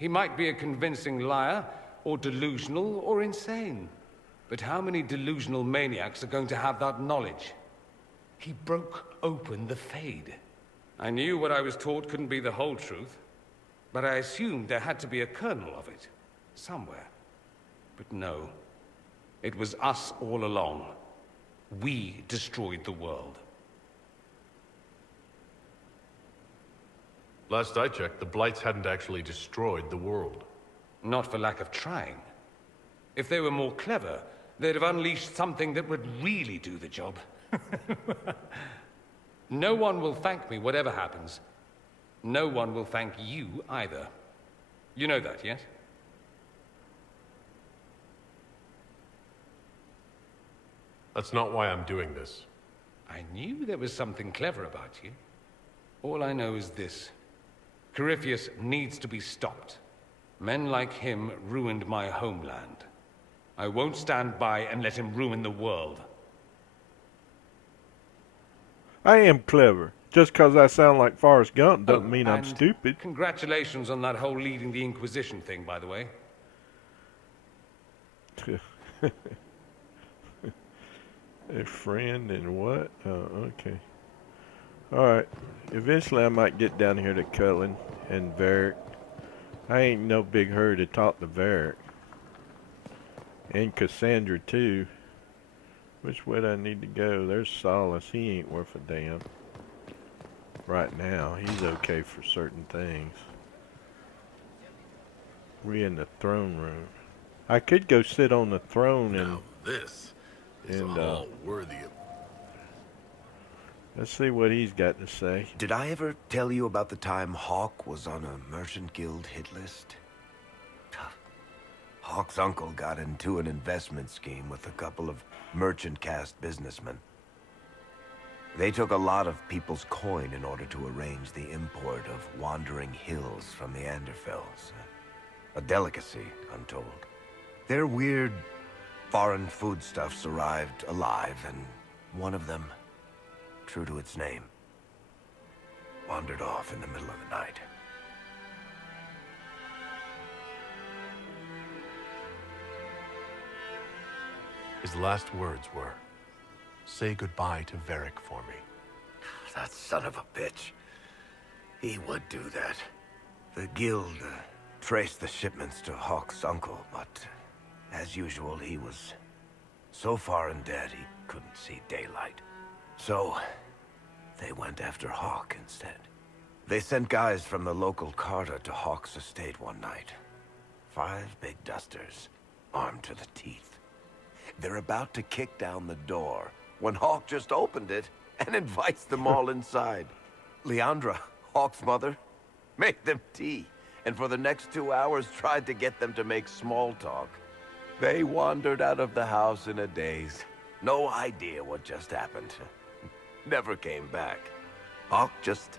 He might be a convincing liar, or delusional, or insane. But how many delusional maniacs are going to have that knowledge? He broke open the Fade. I knew what I was taught couldn't be the whole truth, but I assumed there had to be a kernel of it, somewhere. But no, it was us all along. We destroyed the world. Last I checked, the Blights hadn't actually destroyed the world. Not for lack of trying. If they were more clever, they'd have unleashed something that would really do the job. No one will thank me, whatever happens. No one will thank you either. You know that, yes? That's not why I'm doing this. I knew there was something clever about you. All I know is this. Corypheus needs to be stopped. Men like him ruined my homeland. I won't stand by and let him ruin the world. I am clever. Just because I sound like Forrest Gump doesn't mean I'm stupid. Congratulations on that whole leading the Inquisition thing, by the way. A friend and what? Oh, okay. Alright. Eventually I might get down here to Cullen and Varric. I ain't no big hurry to talk to Varric. And Cassandra too. Which way do I need to go? There's Solace. He ain't worth a damn. Right now. He's okay for certain things. We in the throne room. I could go sit on the throne and... Now this is all worthy of... Let's see what he's got to say. Did I ever tell you about the time Hawk was on a Merchant Guild hit list? Hawk's uncle got into an investment scheme with a couple of merchant caste businessmen. They took a lot of people's coin in order to arrange the import of wandering hills from the Anderfells. A delicacy, I'm told. Their weird foreign foodstuffs arrived alive, and one of them, true to its name, wandered off in the middle of the night. His last words were, "Say goodbye to Varric for me." That son of a bitch. He would do that. The guild traced the shipments to Hawk's uncle, but as usual, he was so far in debt he couldn't see daylight. So, they went after Hawk instead. They sent guys from the local carter to Hawk's estate one night. 5 big dusters, armed to the teeth. They're about to kick down the door when Hawk just opened it and invites them all inside. Leandra, Hawk's mother, made them tea, and for the next 2 hours tried to get them to make small talk. They wandered out of the house in a daze. No idea what just happened. Never came back. Hawk just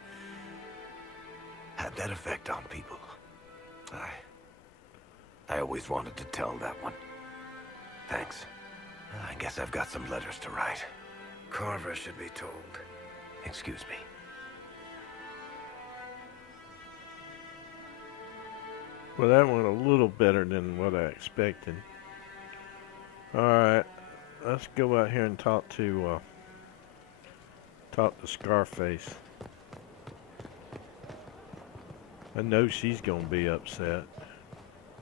had that effect on people. I always wanted to tell that one. Thanks. I guess I've got some letters to write. Carver should be told. Excuse me. Well, that went a little better than what I expected. Alright, let's go out here and talk to Scarface. I know she's gonna be upset.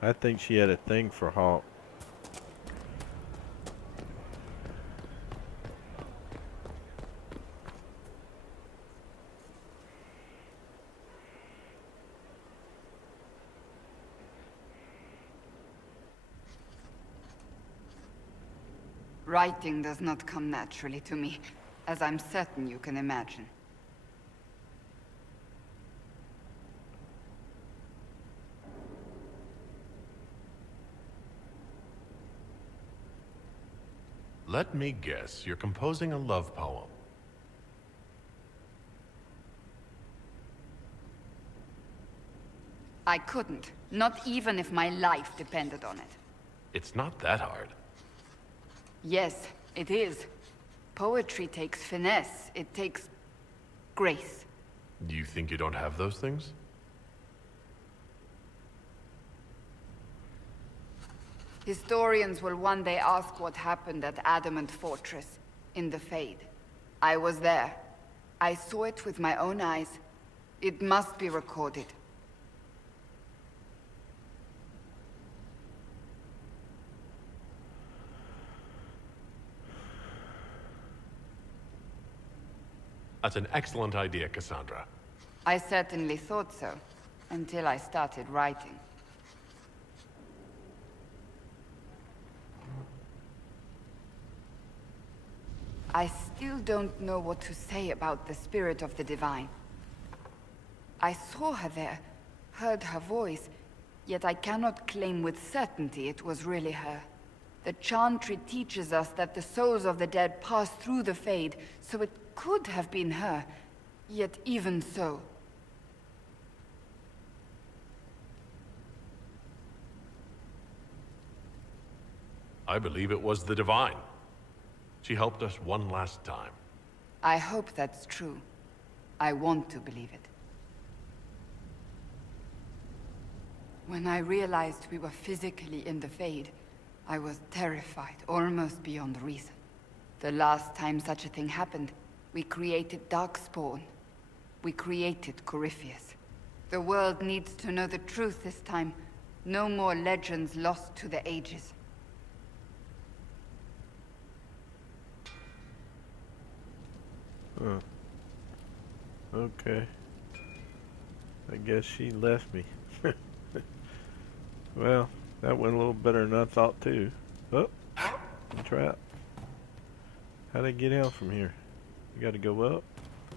I think she had a thing for Hawk. Writing does not come naturally to me, as I'm certain you can imagine. Let me guess, you're composing a love poem. I couldn't, not even if my life depended on it. It's not that hard. Yes, it is. Poetry takes finesse. It takes grace. Do you think you don't have those things? Historians will one day ask what happened at Adamant Fortress, in the Fade. I was there. I saw it with my own eyes. It must be recorded. That's an excellent idea, Cassandra. I certainly thought so, until I started writing. I still don't know what to say about the spirit of the Divine. I saw her there, heard her voice, yet I cannot claim with certainty it was really her. The Chantry teaches us that the souls of the dead pass through the Fade, so it could have been her, yet even so. I believe it was the Divine. She helped us one last time. I hope that's true. I want to believe it. When I realized we were physically in the Fade, I was terrified, almost beyond reason. The last time such a thing happened, we created Darkspawn. We created Corypheus. The world needs to know the truth this time. No more legends lost to the ages. Okay. I guess she left me. Well, that went a little better than I thought too. Oh, trap. How'd I get out from here? I gotta go up?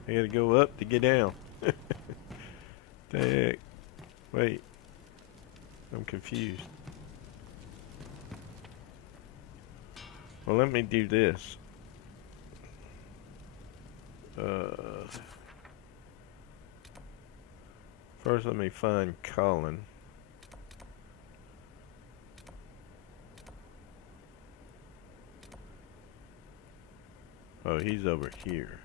I gotta go up to get down. The heck? Wait. I'm confused. Well, let me do this. First let me find Colin. Oh, he's over here.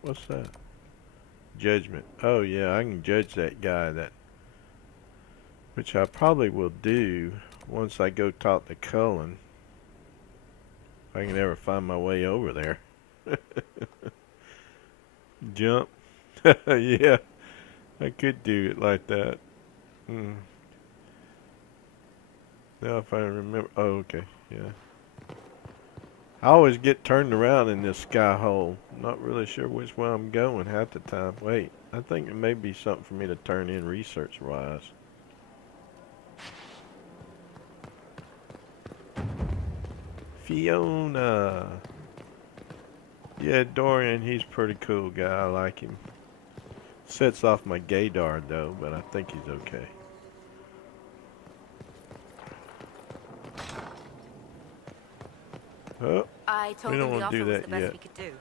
What's that? Judgment. Oh yeah, I can judge that guy, which I probably will do once I go talk to Cullen. If I can ever find my way over there. Jump. Yeah, I could do it like that. Now if I remember. Oh, okay, yeah. I always get turned around in this sky hole. Not really sure which way I'm going half the time. Wait, I think it may be something for me to turn in research-wise. Fiona. Yeah, Dorian, he's a pretty cool guy. I like him. Sets off my gaydar though, but I think he's okay. Oh, I told we don't them the want to offer do was that the best yet. we could do.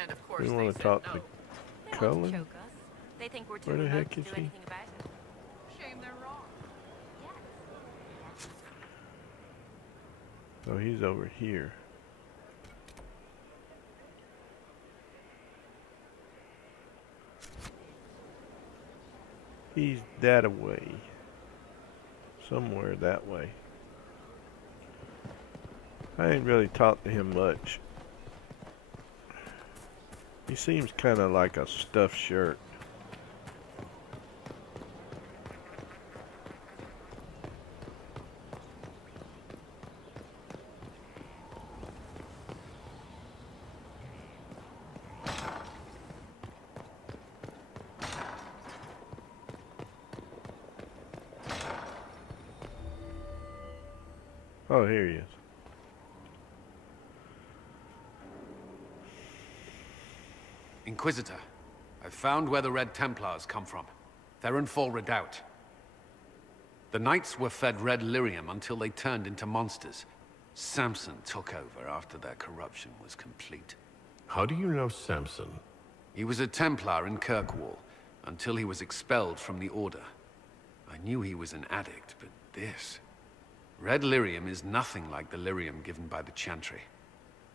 And of course We they want to said talk no. to They want to Cullen. choke us. They think we're too Where the remote heck to is do he? anything about it. Shame they're wrong. Oh, he's over here. He's that away. Somewhere that way. I ain't really talked to him much. He seems kind of like a stuffed shirt. Oh, here he is. Inquisitor, I've found where the Red Templars come from. They're in Fall Redoubt. The Knights were fed red lyrium until they turned into monsters. Samson took over after their corruption was complete. How do you know Samson? He was a Templar in Kirkwall, until he was expelled from the Order. I knew he was an addict, but this... Red lyrium is nothing like the lyrium given by the Chantry.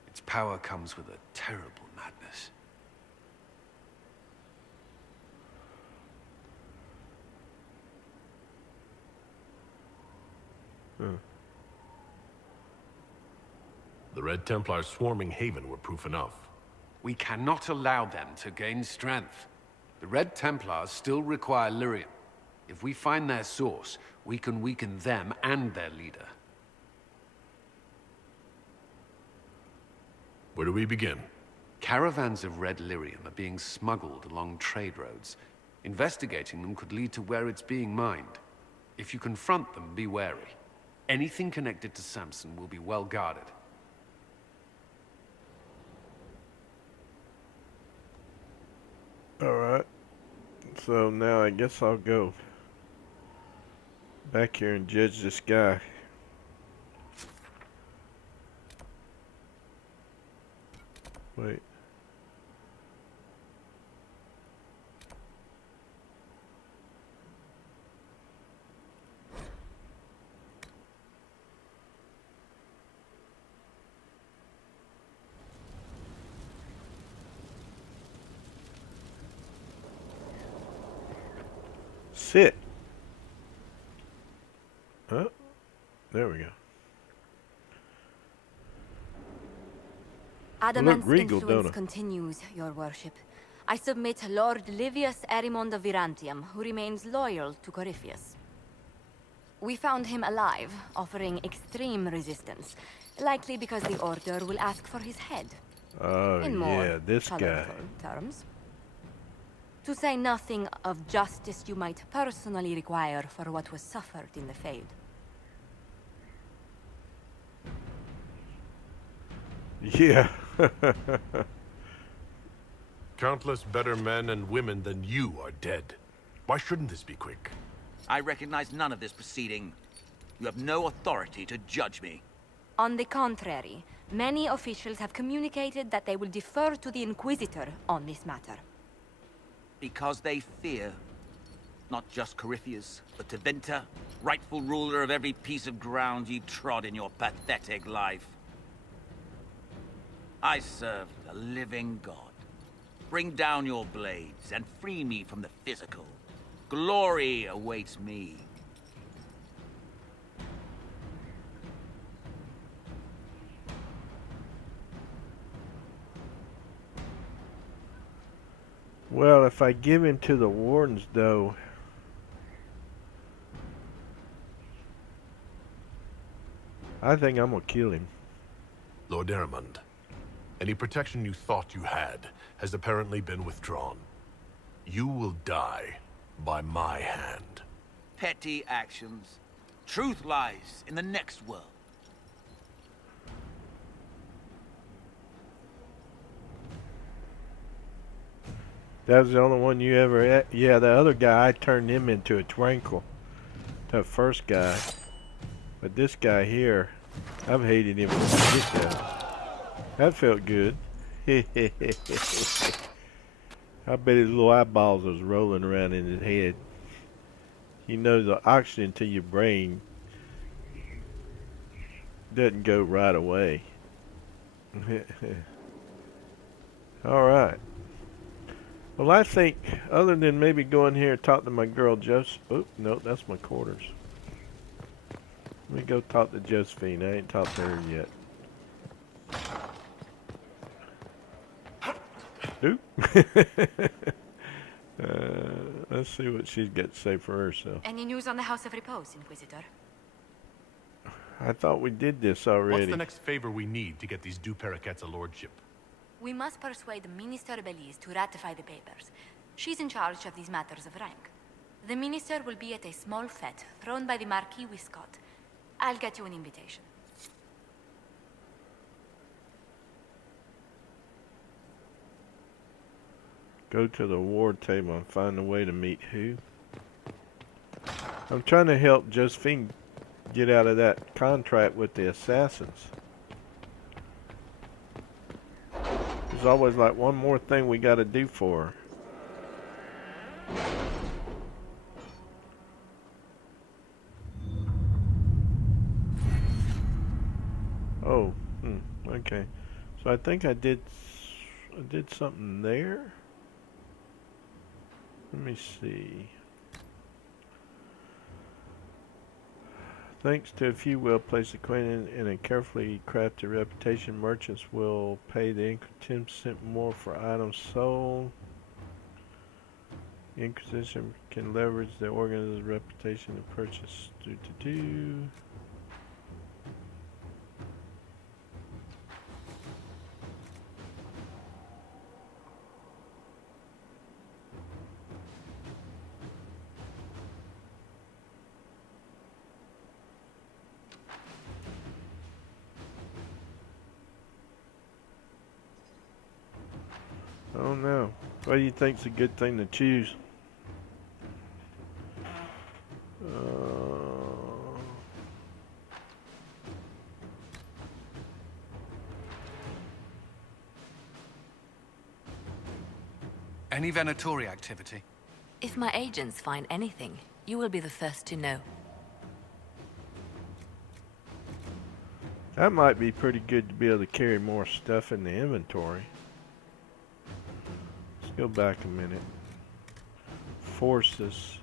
Its power comes with a terrible madness. The Red Templars swarming Haven were proof enough. We cannot allow them to gain strength. The Red Templars still require lyrium. If we find their source, we can weaken them and their leader. Where do we begin? Caravans of red lyrium are being smuggled along trade roads. Investigating them could lead to where it's being mined. If you confront them, be wary. Anything connected to Samson will be well guarded. Alright. So now I guess I'll go back here and judge this guy. Wait. Sit. Oh, there we go. Adamant's regal, don't influence I? continues, your worship. I submit Lord Livius Erimond of Virantium, who remains loyal to Corypheus. We found him alive, offering extreme resistance, likely because the Order will ask for his head. Oh, In more yeah, this guy. colorful terms. To say nothing of justice you might personally require for what was suffered in the Fade. Yeah. Countless better men and women than you are dead. Why shouldn't this be quick? I recognize none of this proceeding. You have no authority to judge me. On the contrary, many officials have communicated that they will defer to the Inquisitor on this matter. Because they fear. Not just Corypheus, but Tevinter, rightful ruler of every piece of ground you trod in your pathetic life. I serve the living God. Bring down your blades and free me from the physical. Glory awaits me. Well, if I give him to the wardens, though, I think I'm gonna kill him. Lord Erimond, any protection you thought you had has apparently been withdrawn. You will die by my hand. Petty actions. Truth lies in the next world. That was the only one you ever had. Yeah, the other guy, I turned him into a twinkle. The first guy. But this guy here, I've hated him from the get-go. That felt good. I bet his little eyeballs was rolling around in his head. You know the oxygen to your brain doesn't go right away. Alright. Well, I think, other than maybe going here and talk to my girl Joseph. Oh, no, that's my quarters. Let me go talk to Josephine. I ain't talked to her yet. Oop. Let's see what she's got to say for herself. Any news on the House of Repose, Inquisitor? I thought we did this already. What's the next favor we need to get these Du Paraquets a lordship? We must persuade Minister Belize to ratify the papers. She's in charge of these matters of rank. The minister will be at a small fete thrown by the Marquis Wiscott. I'll get you an invitation. Go to the ward table and find a way to meet who? I'm trying to help Josephine get out of that contract with the assassins. There's always like one more thing we gotta do for her. Oh, okay. So I think I did something there. Let me see. I Thanks to a few well-placed acquaintances and a carefully crafted reputation, merchants will pay the Inquisition 10% more for items sold. Inquisition can leverage the organizer's reputation to purchase. I don't know. What do you think's a good thing to choose? Any Venatori activity? If my agents find anything, you will be the first to know. That might be pretty good to be able to carry more stuff in the inventory. Let's go back a minute. Forces.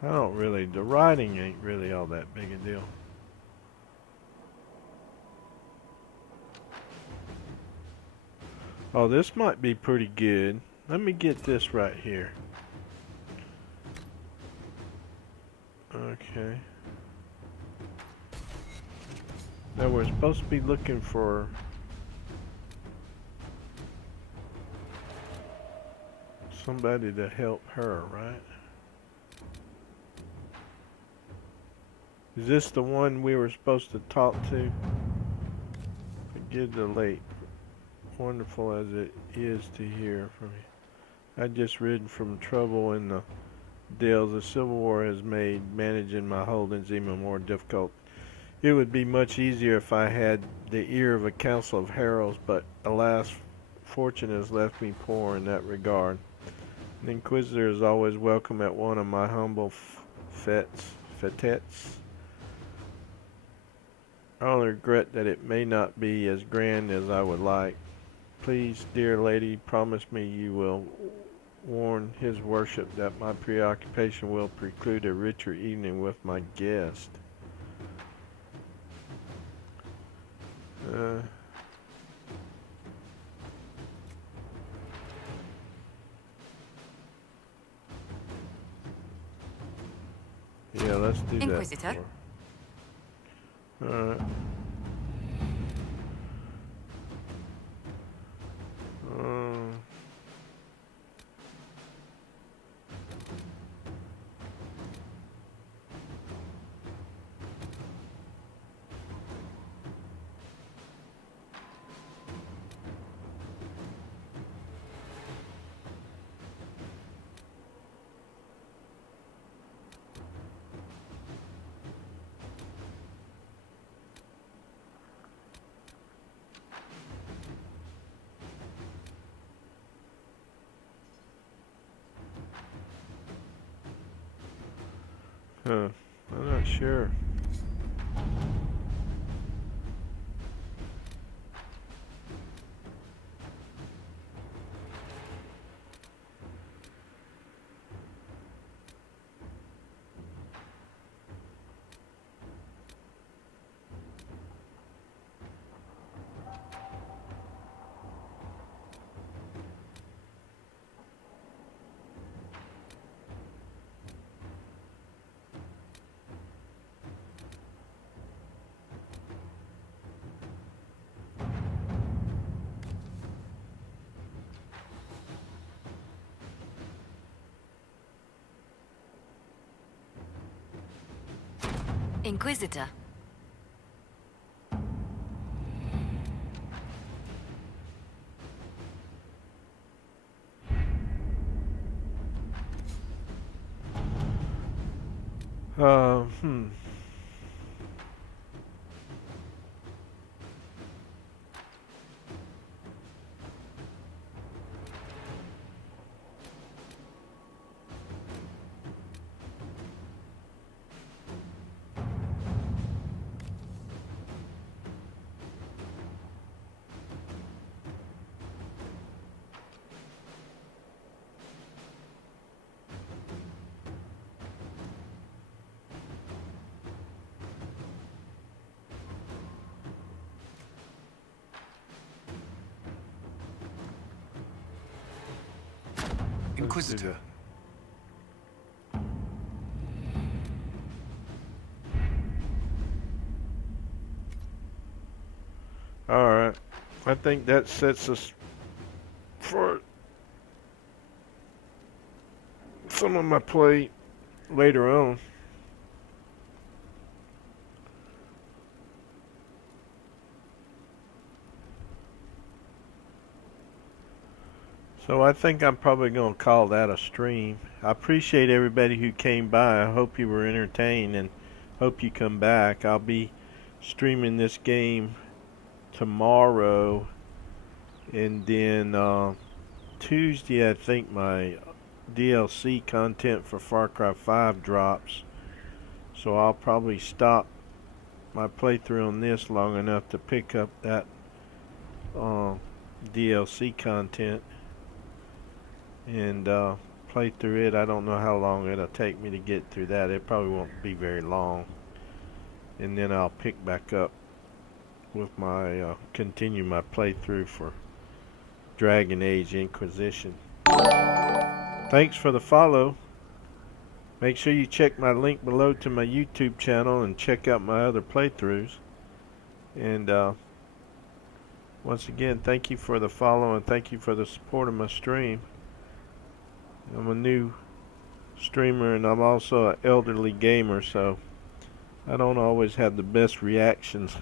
I don't really, the riding ain't really all that big a deal. Oh, this might be pretty good. Let me get this right here. Okay. Now we're supposed to be looking for somebody to help her, right? Is this the one we were supposed to talk to? Forgive the late. Wonderful as it is to hear from you. I just ridden from trouble in the Dells. The Civil War has made managing my holdings even more difficult. It would be much easier if I had the ear of a council of heralds, but alas, fortune has left me poor in that regard. The Inquisitor is always welcome at one of my humble fetes. I only regret that it may not be as grand as I would like. Please, dear lady, promise me you will warn his worship that my preoccupation will preclude a richer evening with my guest. Yeah, let's do Inquisitor. that. Alright. I'm not sure. Inquisitor. Hmm. Inquisitor. Alright. I think that sets us for some of my play later on. So I think I'm probably going to call that a stream. I appreciate everybody who came by. I hope you were entertained and hope you come back. I'll be streaming this game tomorrow, and then Tuesday I think my DLC content for Far Cry 5 drops. So I'll probably stop my playthrough on this long enough to pick up that DLC content and play through it. I don't know how long it'll take me to get through that. It probably won't be very long. And then I'll pick back up with my continue my playthrough for Dragon Age Inquisition. Thanks for the follow. Make sure you check my link below to my YouTube channel and check out my other playthroughs. And once again, thank you for the follow and thank you for the support of my stream. I'm a new streamer and I'm also an elderly gamer, so I don't always have the best reactions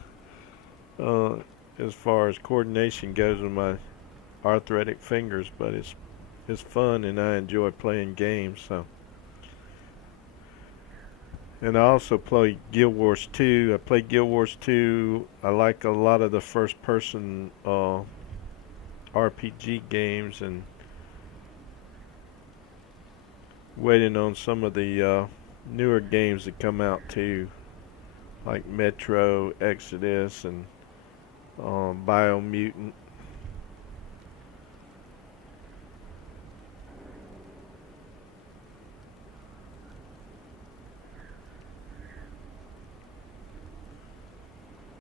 as far as coordination goes with my arthritic fingers, but it's fun and I enjoy playing games. So, and I also play Guild Wars 2. I play Guild Wars 2. I like a lot of the first person RPG games, and waiting on some of the newer games that come out too, like Metro Exodus and Biomutant.